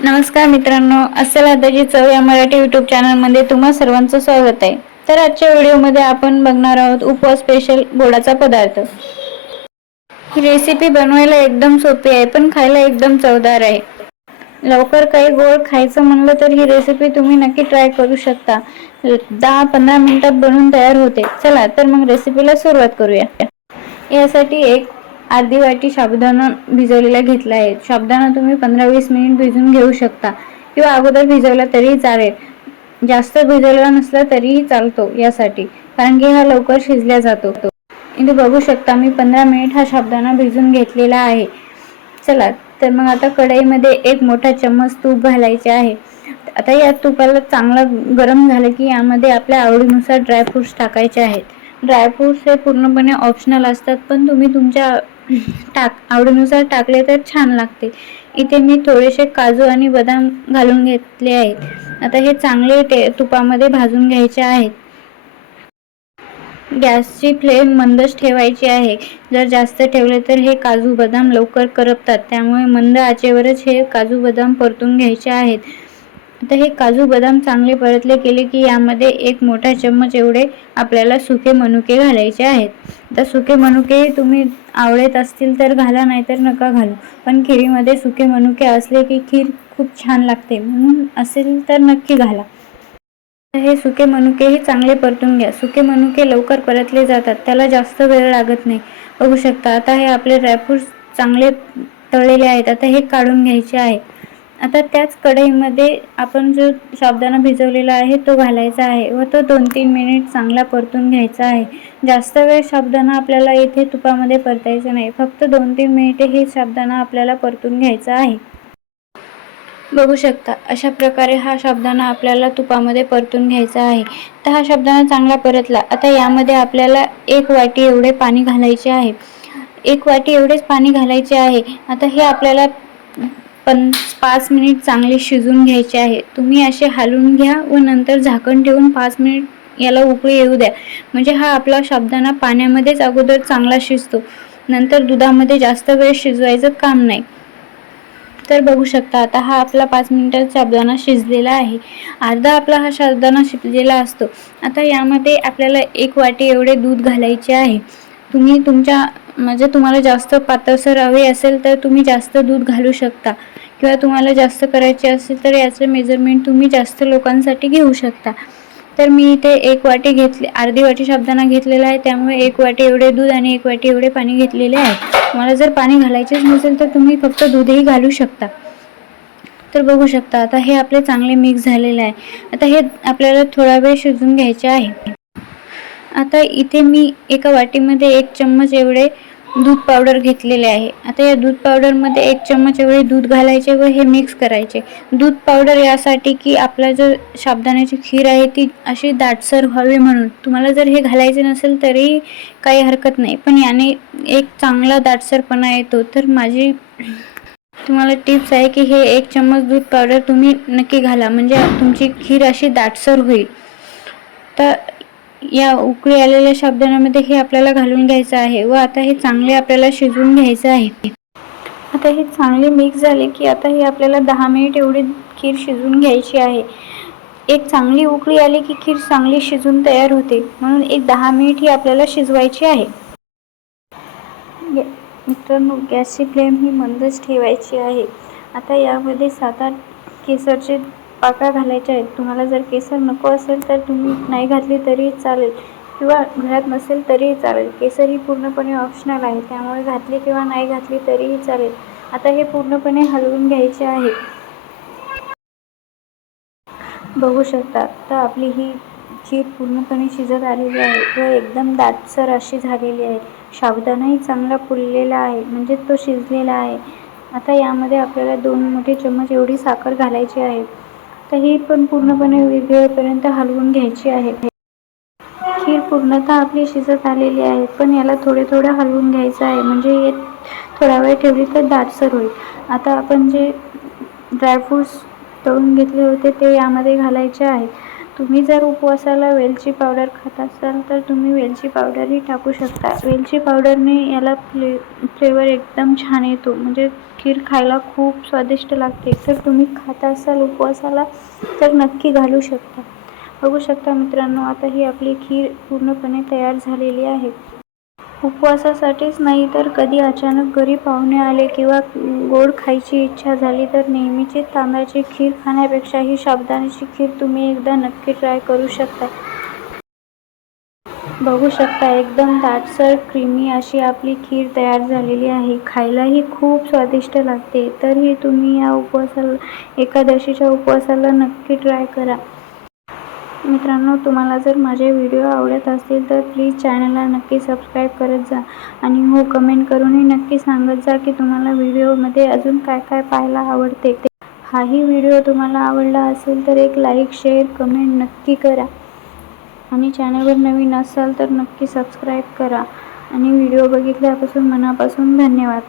नमस्कार मित्रांनो, अस्सल आदाची चव या मराठी यूट्यूब चॅनलमध्ये तुम्हा सर्वांचं स्वागत आहे. तर आजच्या व्हिडिओमध्ये आपण बघणार आहोत उपवास स्पेशल गोडाचा पदार्थ. ही रेसिपी बनवायला एकदम सोपी आहे, पण खायला एकदम चवदार आहे. लवकर काही गोड खायचं म्हणलं तर ही रेसिपी तुम्ही नक्की ट्राय करू शकता. 10-15 मिनिटात बनवून तयार होते. चला तर मग रेसिपीला सुरुवात करूया. यासाठी एक अर्धी वाटी साबुदाणा भिजवलेला घेतला आहे. साबुदाणा तुम्ही 15-20 मिनिट भिजवून घेऊ शकता किंवा अगोदर भिजवला तरीही चालेल. जास्त भिजवला नसला तरीही चालतो यासाठी, कारण की हा लवकर शिजला जातो. इथे बघू शकता मी 15 मिनिट हा साबुदाणा भिजवून घेतलेला आहे. चला तर मग आता कढईमध्ये एक मोठा चम्मच तूप घालायचे आहे. आता या तुपाला चांगलं गरम झालं की यामध्ये आपल्या आवडीनुसार ड्रायफ्रुट्स टाकायचे आहेत. ड्रायफ्रुट्स हे पूर्णपणे ऑप्शनल असतात, पण तुम्ही तुमच्या आवडीनुसार टाकले तर छान लागते. इथे मी थोडेसे काजू आणि बदाम घालून घेतले आहेत. आता हे चांगले तुपामध्ये भाजून घ्यायचे आहेत. गॅसची फ्लेम मंदच ठेवायची आहे. जर जास्त ठेवले तर हे काजू बदाम लवकर करपतात, त्यामुळे मंद आचेवरच हे काजू बदाम परतून घ्यायचे आहेत. आता हे काजू बदाम चांगले परतले गेले की यामध्ये एक मोठा चम्मच एवढे आपल्याला सुके मनुके घालायचे आहेत. तर सुके मनुके तुम्ही आवडत असतील तर घाला, नाहीतर नका घालू. पण खिरीमध्ये सुके मनुके असले की खीर खूप छान लागते, म्हणून असेल तर नक्की घाला. हे सुके मनुकेही चांगले परतून घ्या. सुके मनुके लवकर परतले जातात, त्याला जास्त वेळ लागत नाही. बघू शकता आता हे आपले ड्रायफ्रुट्स चांगले तळलेले आहेत. आता हे काढून घ्यायचे आहे. आता त्याच कढईमध्ये आपण जो साबुदाणा भिजवलेला आहे तो घालायचा आहे व तो 2-3 मिनिट चांगला परतून घ्यायचा आहे. जास्त वेळ साबुदाणा आपल्याला इथे तुपामध्ये परतायचा नाही, फक्त 2-3 मिनिटे हे साबुदाणा आपल्याला परतून घ्यायचा आहे. बघू शकता अशा प्रकारे हा साबुदाणा आपल्याला तुपामध्ये परतून घ्यायचा आहे. तर हा साबुदाणा चांगला परतला. आता यामध्ये आपल्याला 1 वाटी एवढे पाणी घालायचे आहे. 1 वाटी एवढेच पाणी घालायचे आहे. आता हे आपल्याला 5 मिनिट चांगले शिजून घ्यायचे आहे. तुम्ही असे हलवून घ्या व नंतर झाकण ठेवून 5 मिनिट याला उकळी येऊ द्या. म्हणजे हा आपला साबुदाणा पाण्यामध्येच अगोदर चांगला शिजतो, नंतर दुधामध्ये जास्त वेळ शिजवायचं काम नाही. तर बघू शकता आता हा आपला 5 मिनिटात साबुदाणा शिजलेला आहे. अर्धा आपला हा साबुदाणा शिजलेला असतो. आता यामध्ये आपल्याला 1 वाटी एवढे दूध घालायचे आहे. तुम्ही तुम्हाला जास्त पातळसर हवे असेल तर तुम्ही जास्त दूध घालू शकता, किंवा तुम्हाला जास्त करायचे असेल तर याचं मेजरमेंट तुम्ही जास्त लोकांसाठी घेऊ शकता. तर मी इथे 1 वाटी अर्धी वाटी साबुदाणा घेतलेला आहे, त्यामुळे 1 वाटी एवढे दूध आणि 1 वाटी एवढे पाणी घेतलेले आहे. तुम्हाला जर पाणी घालायचेच नसेल तर तुम्ही फक्त दूधही घालू शकता. तर बघू शकता आता हे आपले चांगले मिक्स झालेले आहे. आता हे आपल्याला थोडा वेळ शिजवून घ्यायचे आहे. आता इथे मी एका वाटीमध्ये 1 चम्मच एवढे दूध पावडर घेतलेले आहे. आता या दूध पावडरमध्ये 1 चम्मच एवढे दूध घालायचे व हे मिक्स करायचे. दूध पावडर यासाठी की आपला जो साबुदाण्याची खीर आहे ती अशी दाटसर व्हावी म्हणून. तुम्हाला जर हे घालायचे नसेल तरी काही हरकत नाही, पण याने एक चांगला दाटसरपणा येतो. तर माझी तुम्हाला टिप्स आहे की हे 1 चम्मच दूध पावडर तुम्ही नक्की घाला, म्हणजे तुमची खीर अशी दाटसर होईल. तर या उकळी आलेल्या साबुदाण्यामध्ये हे आपल्याला घालून घ्यायचं आहे व आता हे चांगले आपल्याला शिजवून घ्यायचं आहे. आता हे चांगले मिक्स झाले की आता हे आपल्याला 10 मिनिट एवढी खीर शिजवून घ्यायची आहे. एक चांगली उकळी आली की खीर चांगली शिजून तयार होते, म्हणून एक 10 मिनिट ही आपल्याला शिजवायची आहे. मित्रांनो, गॅसची फ्लेम ही मंदच ठेवायची आहे. आता यामध्ये 7-8 केसरचे पाकळ्या घालायच्या आहेत. तुम्हाला जर केसर नको असेल तर तुम्ही नाही घातली तरी चालेल, किंवा घरात नसेल तरीही चालेल. केसर ही पूर्णपणे ऑप्शनल आहे, त्यामुळे घातली किंवा नाही घातली तरीही चालेल. आता हे पूर्णपणे हलवून घ्यायचे आहे. बघू शकता तर आपली ही खीर पूर्णपणे शिजत आलेली आहे व एकदम दाटसर अशी झालेली आहे. साबुदाणाही चांगला फुललेला आहे, म्हणजे तो शिजलेला आहे. आता यामध्ये आपल्याला 2 मोठे चम्मच एवढी साखर घालायची आहे. तर ही पण पूर्णपणे विरघळेपर्यंत हलवून घ्यायची आहे. खीर पूर्णतः आपली शिजत आलेली आहे, पण याला थोडे हलवून घ्यायचं आहे, म्हणजे हे थोडा वेळ ठेवली तर दाटसर होईल. आता आपण जे ड्रायफ्रूट्स तळून घेतले होते ते यामध्ये घालायचे आहे. तुम्ही जर उपवासाला वेलची पावडर खात असाल तर तुम्ही वेलची पावडरही टाकू शकता. वेलची पावडरने याला फ्लेवर एकदम छान येतो, म्हणजे खीर खायला खूप स्वादिष्ट लागते. तर तुम्ही खात असाल उपवासाला तर नक्की घालू शकता. बघू शकता मित्रांनो, आता ही आपली खीर पूर्णपणे तयार झालेली आहे. उपवासासाठीच नाही तर कधी अचानक घरी पाहुणे आले किंवा गोड खायची इच्छा झाली तर नेहमीची तांदळाची खीर खाण्यापेक्षा ही साबुदाण्याची खीर तुम्ही एकदा नक्की ट्राय करू शकता. बघू शकता एकदम दाटसर क्रीमी अशी आपली खीर तयार झालेली आहे. खायलाही खूप स्वादिष्ट लागते. तर ही तुम्ही या उपवासाला, एकादशीच्या उपवासाला नक्की ट्राय करा. मित्रांनो, तुम्हाला जर माझे व्हिडिओ आवडत असतील तर प्लीज चॅनलला नक्की सबस्क्राईब करत जा आणि हो, कमेंट करूनही नक्की सांगत जा की तुम्हाला व्हिडिओमध्ये अजून काय काय पाहायला आवडते. हाही व्हिडिओ तुम्हाला आवडला असेल तर एक लाईक, शेअर, कमेंट नक्की करा आणि चॅनलवर नवीन असाल तर नक्की सबस्क्राईब करा आणि व्हिडिओ बघितल्यापासून मनापासून धन्यवाद.